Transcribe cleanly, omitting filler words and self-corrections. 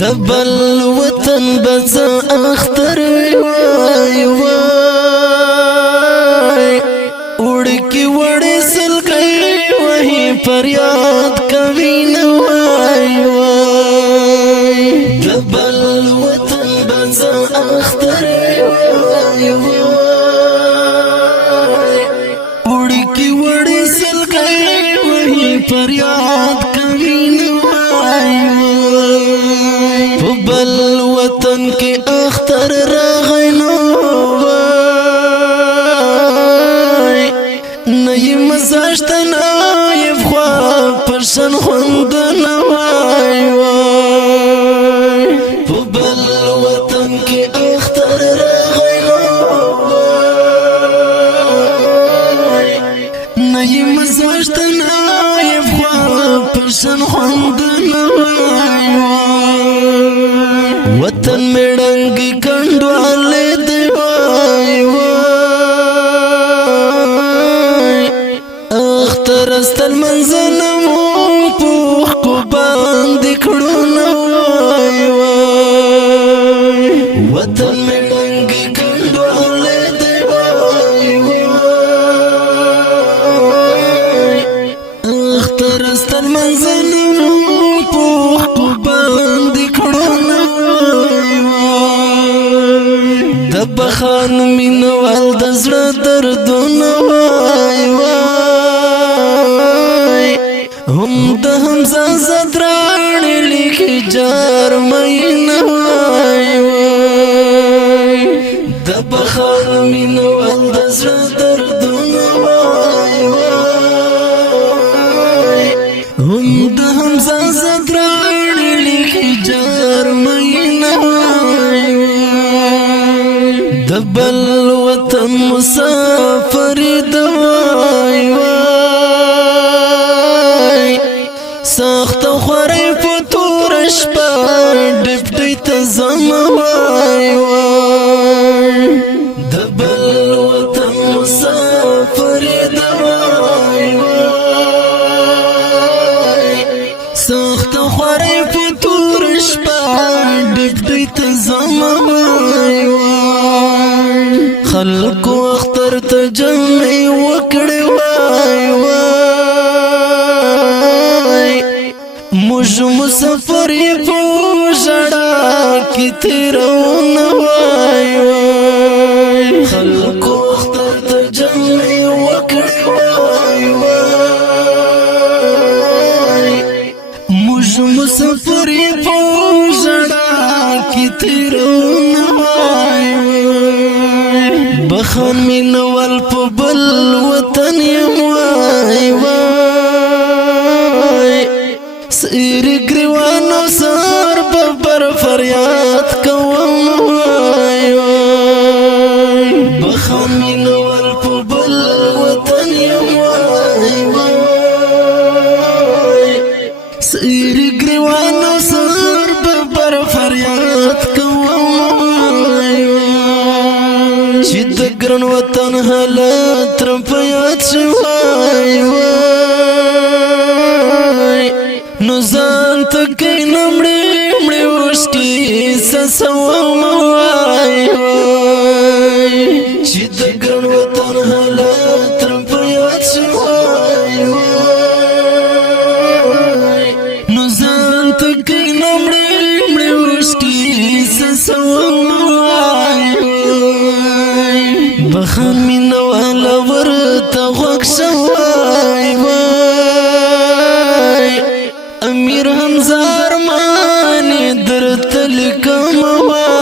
دبل وطن بز اختر وای وای وړکی وړې سلګي وਹੀ فریاد کوي نو وای وای دبل وطن بز اختر وای وای وړکی وړې سلګي وਹੀ فریاد کوي نو وای بل وطن کی اختر راغی نو وای نئی مزاشت نایب خواه پرشن خوند نوای وای بل وطن کی اختر راغی نو وای نئی مزاشت نایب خواه پرشن خوند نوای وطن میڑنگی کنڈوالے دی وای وای اختر استل منزنمو پوخ کو باندی کڑونا وای وای وطن میڑنگی کنڈوالے دی وای وای اختر استل منزنمو پوخ کو باندی کڑونا بخان مینوال د زړه دردونه وای وای هم د حمزه زدران لیکي جار مین وای وای د بخان مینوال د زړه دردونه وای وای هم د حمزه زدران لیکي جار مین وای دبل وطن مسافر دوای وای سخت خوری پتور شپا ډپټی تزم وای وای دبل وطن مسافر دوای وای سخت خوری پتور شپا ډپټی تزم وای خلقو اختر ته جمعي وکړي وای وای موږ مسافر په ژړا کې تیرونه وای وای خلقو اختر ته جمعي وکړي وای وای موږ مسافر په ژړا کې تیرونه وای بخان مینوال په بل وطن یم وای وای سیر گریوان او سر ببر فریاد کوم وای وای بخان مینوال په بل وطن یم وای وای سیر گریوان او سر ببر فریاد کوم چې د ګران وطن حالات را په یاد شي وای وای نو ځان ته کینه مړې مړې اوښکې څڅوم وای وای چې د ګران وطن حالات را په یاد شي وای وای نو ځان ته کینه مړې مړې اوښکې څڅوم وای بخان مینوال ورته غوږ شوای وای امیر حمزه ارمان درته لیکم وای